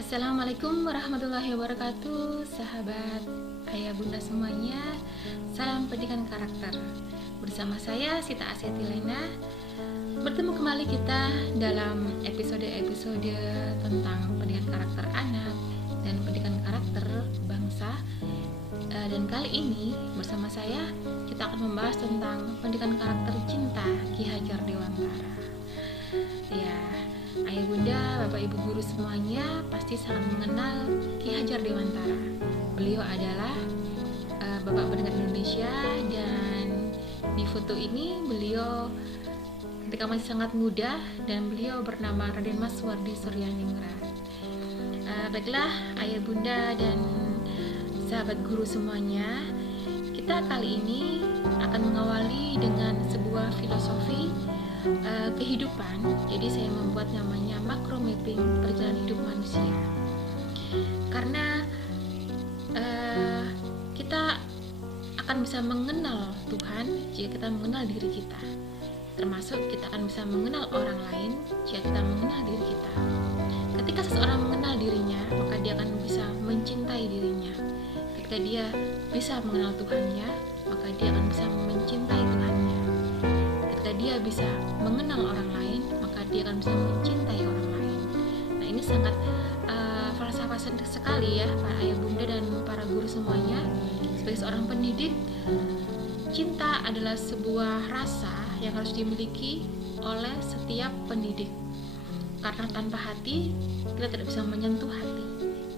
Assalamualaikum warahmatullahi wabarakatuh, sahabat ayah bunda semuanya. Salam pendidikan karakter. Bersama saya Sita Asyati Lena. Bertemu kembali kita dalam episode-episode tentang pendidikan karakter anak dan pendidikan karakter bangsa. Dan kali ini bersama saya kita akan membahas tentang pendidikan karakter cinta Ki Hajar Dewantara. Ya, ayah bunda, bapak ibu guru semuanya pasti sangat mengenal Ki Hajar Dewantara. Beliau adalah bapak pendidikan Indonesia, dan di foto ini beliau ketika masih sangat muda dan beliau bernama Raden Mas Wardi Suryaningrat. Baiklah ayah bunda dan sahabat guru semuanya, kita kali ini akan mengawali dengan sebuah filosofi kehidupan. Jadi saya membuat namanya makro mapping perjalanan hidup manusia, karena kita akan bisa mengenal Tuhan jika kita mengenal diri kita, termasuk kita akan bisa mengenal orang lain jika kita mengenal diri kita. Ketika seseorang mengenal dirinya, maka dia akan bisa mencintai dirinya. Ketika dia bisa mengenal Tuhannya, maka dia akan bisa mencintai Tuhannya. Ketika dia bisa mengenal orang lain, maka dia akan bisa mencintai orang lain. Nah, ini sangat falsafah sekali ya para ayah bunda dan para guru semuanya. Sebagai seorang pendidik, cinta adalah sebuah rasa yang harus dimiliki oleh setiap pendidik. Karena tanpa hati, kita tidak bisa menyentuh hati.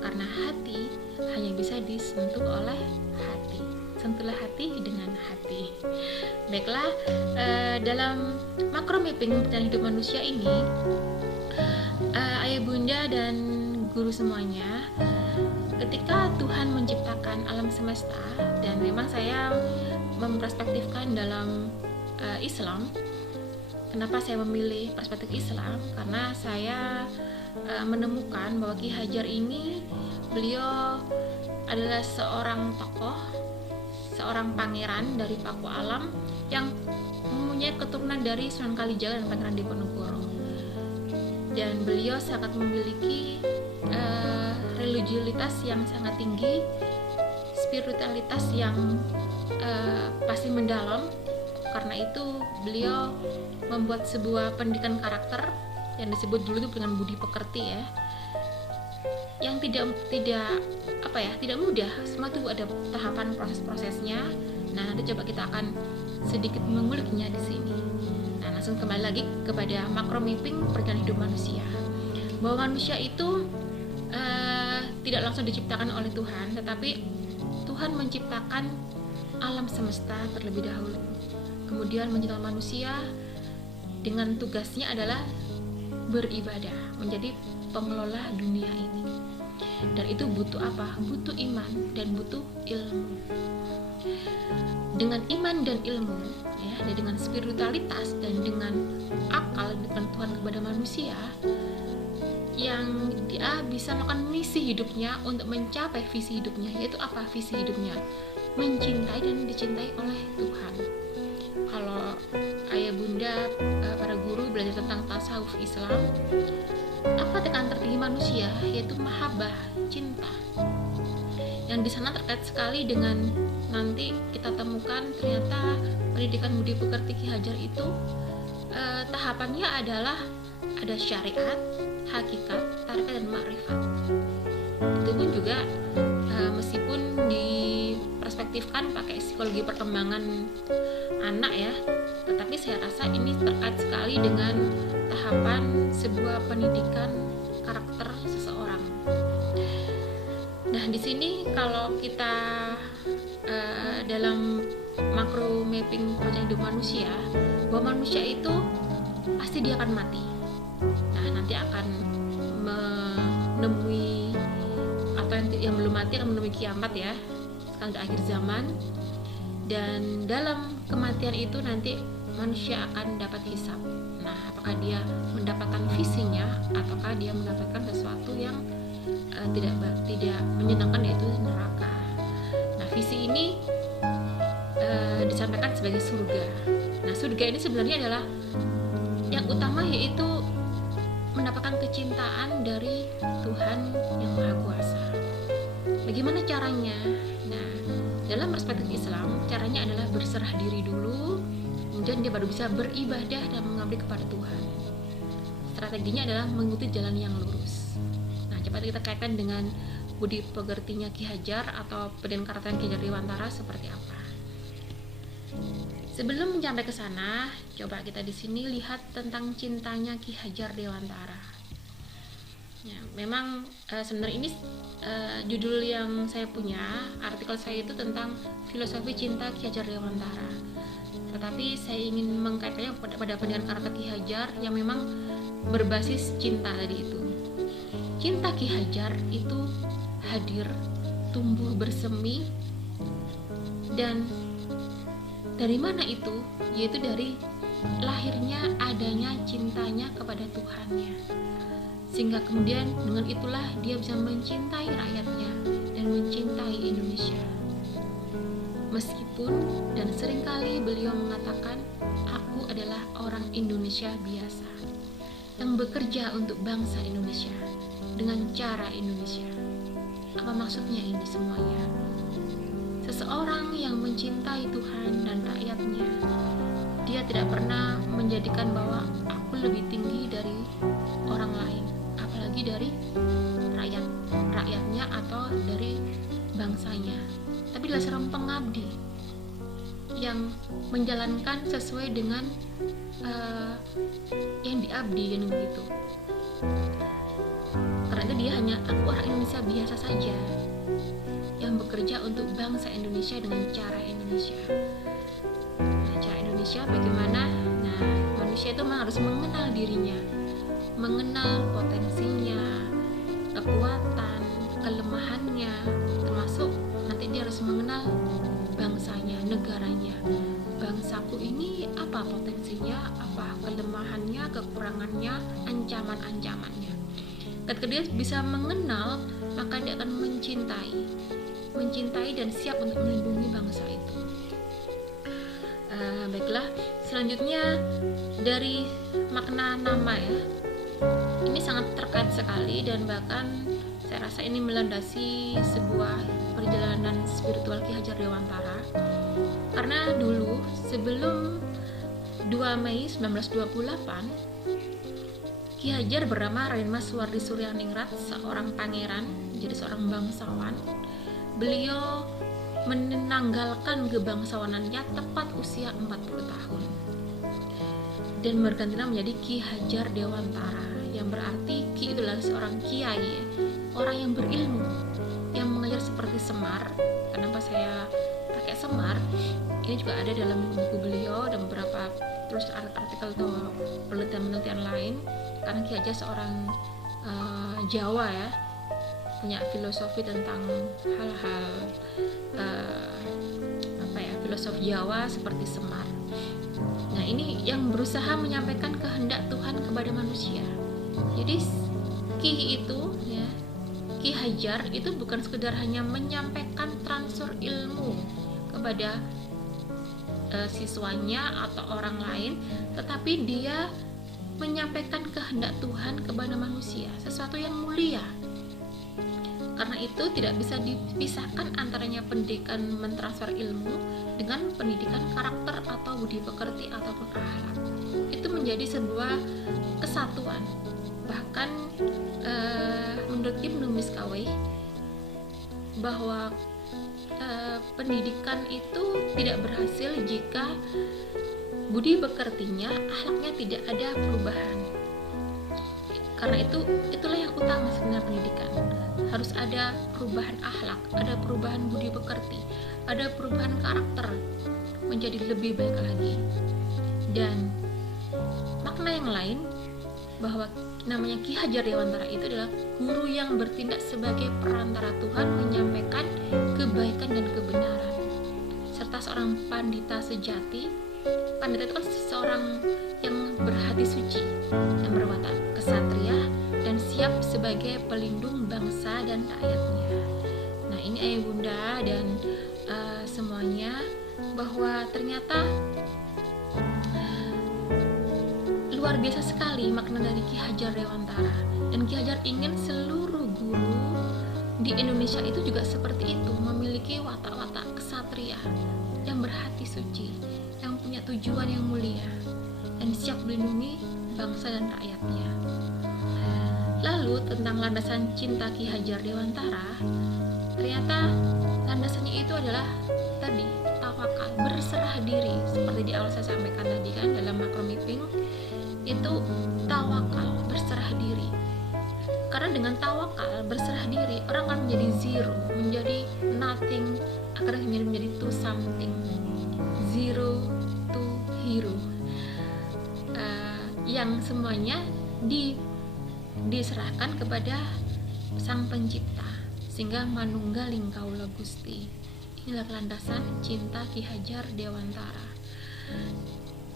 Karena hati hanya bisa disentuh oleh hati. Sentuhlah hati dengan hati. Baiklah, dalam makro mapping dan hidup manusia ini, ayah bunda dan guru semuanya, ketika Tuhan menciptakan alam semesta, dan memang saya memperspektifkan dalam Islam. Kenapa saya memilih perspektif Islam? Karena saya menemukan bahwa Ki Hajar ini, beliau adalah seorang tokoh, seorang pangeran dari paku alam yang mempunyai keturunan dari Sunan Kalijaga dan Pangeran Diponegoro. Dan beliau sangat memiliki religiulitas yang sangat tinggi, spiritualitas yang pasti mendalam. Karena itu beliau membuat sebuah pendidikan karakter yang disebut dulu itu dengan budi pekerti ya, yang tidak mudah. Semua itu ada tahapan proses-prosesnya. Nah, nanti coba kita akan sedikit menguliknya di sini. Nah, langsung kembali lagi kepada makro mapping perjalanan hidup manusia. Bahwa manusia itu tidak langsung diciptakan oleh Tuhan, tetapi Tuhan menciptakan alam semesta terlebih dahulu. Kemudian menciptakan manusia dengan tugasnya adalah beribadah, menjadi pengelola dunia ini. Dan itu butuh apa? Butuh iman dan butuh ilmu. Dengan iman dan ilmu ya, dan dengan spiritualitas dan dengan akal dengan Tuhan kepada manusia, yang dia bisa melakukan misi hidupnya untuk mencapai visi hidupnya. Yaitu apa visi hidupnya? Mencintai dan dicintai oleh Tuhan. Kalau ayah bunda, para guru belajar tentang tasawuf Islam, apa tekanan tertinggi manusia? Yaitu mahabbah, cinta. Yang di sana terkait sekali dengan nanti kita temukan ternyata pendidikan budi pekerti Ki Hajar itu tahapannya adalah ada syariat, hakikat, tarekat, dan makrifat. Itu pun juga meskipun diperspektifkan pakai psikologi perkembangan anak ya, tetapi saya rasa ini terkait sekali dengan tahapan sebuah pendidikan karakter seseorang. Nah, di sini kalau kita dalam makro mapping perjalanan hidup manusia, bahwa manusia itu pasti dia akan mati. Nah, nanti akan menemui, atau yang belum mati akan menemui kiamat ya, sekarang akhir zaman. Dan dalam kematian itu nanti manusia akan dapat hisab. Nah, apakah dia mendapatkan visinya ataukah dia mendapatkan sesuatu yang tidak menyenangkan, yaitu neraka. Nah, visi ini disampaikan sebagai surga. Nah, surga ini sebenarnya adalah yang utama, yaitu mendapatkan kecintaan dari Tuhan yang Maha Kuasa. Bagaimana caranya? Nah, dalam perspektif Islam, caranya adalah berserah diri dulu, kemudian dia baru bisa beribadah dan mengabdi kepada Tuhan. Strateginya adalah mengikuti jalan yang lurus. Nah, coba kita kaitkan dengan budi pekertinya Ki Hajar atau pendidikan karakter Ki Hajar Dewantara seperti apa. Sebelum mencapai ke sana, coba kita di sini lihat tentang cintanya Ki Hajar Dewantara. Ya, memang sebenarnya ini judul yang saya punya, artikel saya itu tentang filosofi cinta Ki Hajar Dewantara. Tetapi saya ingin mengkaitkannya pada pendidikan karakter Ki Hajar yang memang berbasis cinta tadi itu. Cinta Ki Hajar itu hadir, tumbuh bersemi, dan dari mana itu? Yaitu dari lahirnya adanya cintanya kepada Tuhannya, sehingga kemudian dengan itulah dia bisa mencintai rakyatnya dan mencintai Indonesia. Meskipun dan seringkali beliau mengatakan, aku adalah orang Indonesia biasa yang bekerja untuk bangsa Indonesia dengan cara Indonesia. Apa maksudnya ini semuanya? Seseorang yang mencintai Tuhan dan rakyatnya, dia tidak pernah menjadikan bahwa aku lebih tinggi dari orang lain, apalagi dari rakyatnya atau dari bangsanya. Tapi adalah seorang pengabdi yang menjalankan sesuai dengan yang diabdi, dan begitu. Karena itu dia hanya aku orang Indonesia biasa saja yang bekerja untuk bangsa Indonesia dengan cara Indonesia. Nah, cara Indonesia bagaimana? Nah, manusia itu memang harus mengenal dirinya, mengenal potensinya, kekuatan, kelemahannya, termasuk nanti dia harus mengenal bangsanya, negaranya. Bangsaku ini apa potensinya, apa kelemahannya, kekurangannya, ancaman-ancamannya. Ketika dia bisa mengenal, maka dia akan mencintai dan siap untuk melindungi bangsa itu. Baiklah, selanjutnya dari makna nama ya, ini sangat terkait sekali, dan bahkan saya rasa ini melandasi sebuah perjalanan spiritual Ki Hajar Dewantara. Karena dulu sebelum 2 Mei 1928, Ki Hajar bernama Raden Mas Suwardi Suryaningrat, seorang pangeran, jadi seorang bangsawan. Beliau menanggalkan kebangsawanannya tepat usia 40 tahun dan berganti nama menjadi Ki Hajar Dewantara, yang berarti Ki itu adalah seorang kiai, orang yang berilmu, yang mengajar seperti Semar. Kenapa saya pakai Semar? Ini juga ada dalam buku beliau dan beberapa terus artikel atau penelitian lain. Karena Ki Hajar seorang Jawa ya, punya filosofi tentang hal-hal filosof Jawa seperti Semar. Nah, ini yang berusaha menyampaikan kehendak Tuhan kepada manusia. Jadi Ki itu ya, Ki Hajar itu bukan sekedar hanya menyampaikan transfer ilmu kepada siswanya atau orang lain, tetapi dia menyampaikan kehendak Tuhan kepada manusia, sesuatu yang mulia. Karena itu tidak bisa dipisahkan antaranya pendidikan mentransfer ilmu dengan pendidikan karakter atau budi pekerti ataupun akhlak. Itu menjadi sebuah kesatuan. Bahkan menurut Ibnu Miskawih bahwa pendidikan itu tidak berhasil jika budi pekertinya, akhlaknya tidak ada perubahan. Karena itulah yang utama sebenarnya pendidikan. Harus ada perubahan akhlak, ada perubahan budi pekerti, ada perubahan karakter menjadi lebih baik lagi. Dan makna yang lain bahwa namanya Ki Hajar Dewantara itu adalah guru yang bertindak sebagai perantara Tuhan menyampaikan kebaikan dan kebenaran, serta seorang pandita sejati. Pandita itu kan seseorang yang berhati suci, yang berwatak kesatria dan siap sebagai pelindung bangsa dan rakyatnya. Nah, ini ayah bunda dan semuanya, bahwa ternyata luar biasa sekali makna dari Ki Hajar Dewantara, dan Ki Hajar ingin seluruh guru di Indonesia itu juga seperti itu, memiliki watak-watak kesatria yang berhati suci, yang punya tujuan yang mulia, dan siap melindungi bangsa dan rakyatnya. Lalu tentang landasan cinta Ki Hajar Dewantara, ternyata landasannya itu adalah tadi tawakal, berserah diri. Seperti di awal saya sampaikan tadi kan, dalam makro mapping itu tawakal, berserah diri. Karena dengan tawakal, berserah diri, orang akan menjadi zero, menjadi nothing, akan menjadi to something, zero to hero, yang semuanya diserahkan kepada Sang Pencipta, sehingga manunggaling kaula Gusti. Inilah landasan cinta Ki Hajar Dewantara.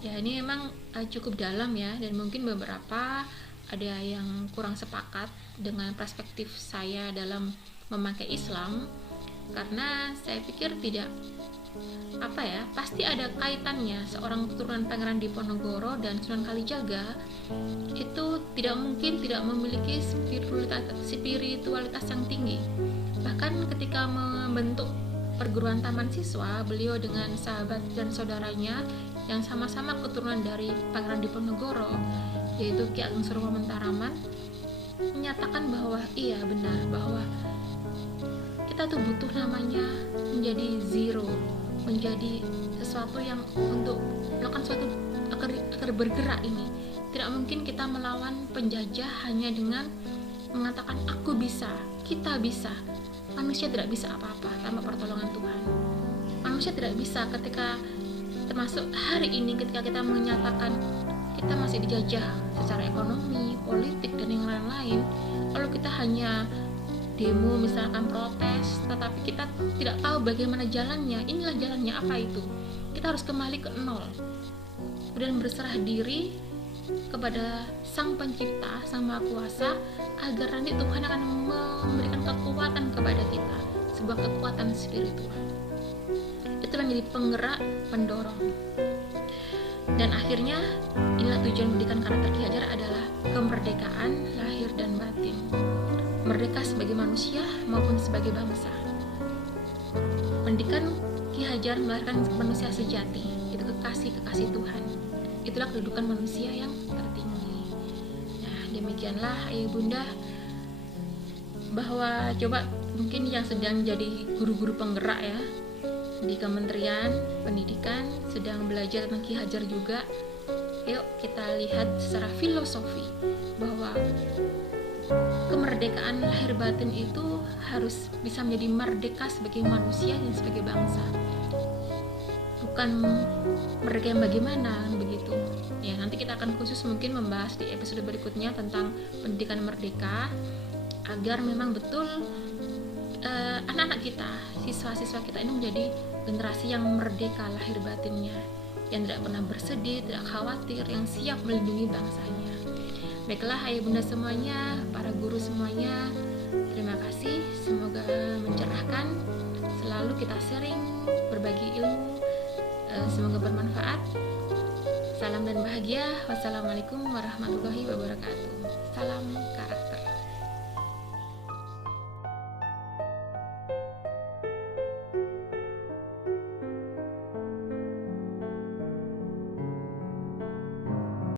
Ya, ini memang cukup dalam ya, dan mungkin beberapa ada yang kurang sepakat dengan perspektif saya dalam memakai Islam, karena saya pikir tidak pasti ada kaitannya. Seorang keturunan Pangeran Diponegoro dan Sunan Kalijaga itu tidak mungkin tidak memiliki spiritualitas yang tinggi. Bahkan ketika membentuk perguruan taman siswa, beliau dengan sahabat dan saudaranya yang sama-sama keturunan dari Pangeran Diponegoro, yaitu Ki Ageng Suromo Mentaraman, menyatakan bahwa iya benar, bahwa kita tuh butuh namanya menjadi zero, menjadi sesuatu yang untuk melakukan sesuatu agar bergerak ini. Tidak mungkin kita melawan penjajah hanya dengan mengatakan aku bisa, kita bisa. Manusia tidak bisa apa-apa tanpa pertolongan Tuhan. Manusia tidak bisa ketika, termasuk hari ini, ketika kita menyatakan kita masih dijajah secara ekonomi, politik, dan yang lain-lain, lalu kita hanya demo, misalkan protes, tetapi kita tidak tahu bagaimana jalannya. Inilah jalannya, apa itu? Kita harus kembali ke nol dan berserah diri kepada Sang Pencipta, Sang Maha Kuasa, agar nanti Tuhan akan memberikan kekuatan kepada kita, sebuah kekuatan spiritual. Itulah menjadi penggerak, pendorong. Dan akhirnya inilah tujuan pendidikan karakter Ki Hajar adalah kemerdekaan lahir dan batin, merdeka sebagai manusia maupun sebagai bangsa. Pendidikan Ki Hajar melahirkan manusia sejati, itu kekasih Tuhan. Itulah kedudukan manusia yang tertinggi. Nah, demikianlah ayah bunda, bahwa coba mungkin yang sedang jadi guru-guru penggerak ya di Kementerian Pendidikan, sedang belajar tentang Ki Hajar juga, yuk kita lihat secara filosofi bahwa kemerdekaan lahir batin itu harus bisa menjadi merdeka sebagai manusia dan sebagai bangsa, bukan merdeka yang bagaimana begitu ya. Nanti kita akan khusus mungkin membahas di episode berikutnya tentang pendidikan merdeka, agar memang betul anak-anak kita, siswa-siswa kita ini menjadi generasi yang merdeka lahir batinnya, yang tidak pernah bersedih, tidak khawatir, yang siap melindungi bangsanya. Baiklah ayah bunda semuanya, para guru semuanya, terima kasih, semoga mencerahkan, selalu kita sharing, berbagi ilmu, semoga bermanfaat. Salam dan bahagia. Wassalamualaikum warahmatullahi wabarakatuh. Salam karakter.